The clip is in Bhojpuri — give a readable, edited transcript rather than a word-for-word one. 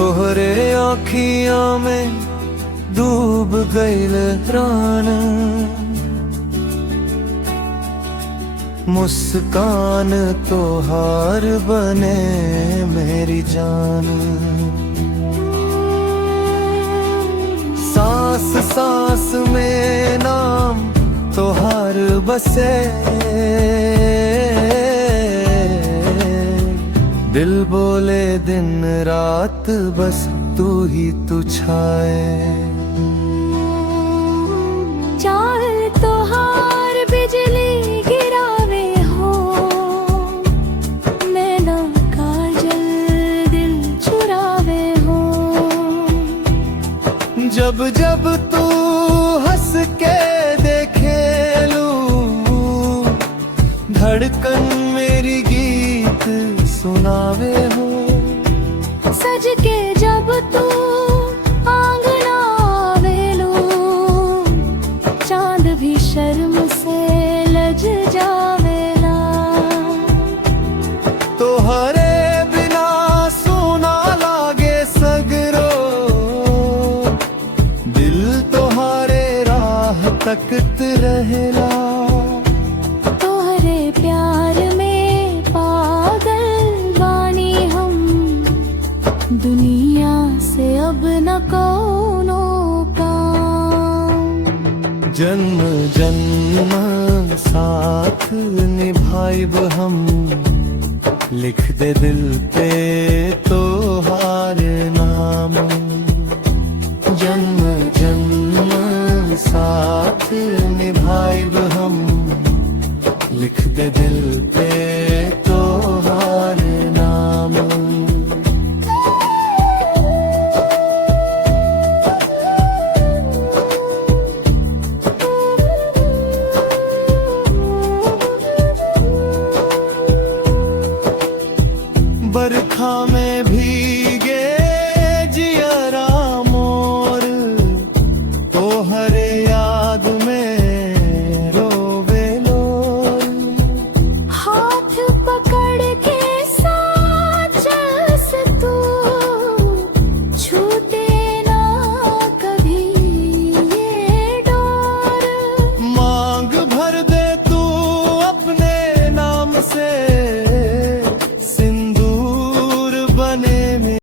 तोहरे आँखियाँ में डूब गईल प्राण, मुस्कान तोहार बने मेरी जान। सांस सांस में नाम तोहार बसे, दिल बोले दिन रात बस तू ही तू छाए। चाल तोहार बिजली गिरावे हो, नैना काजल दिल चुरावे हो। जब जब तू हंस के देखे लूं, धड़कन मेरी गीत सुनावे हो। सज के जब तू आंगना आवेलो, चांद भी शर्म से लज जावेला। तोहरे बिना सोना लागे सगरो, दिल तोहारे राह तकत रहेला। तोहरे प्यार में पागल बानी हम, दुनिया से अब न कोनो काम। जन्म जन्म साथ निभाइब हम, लिख दे दिल पे तोहार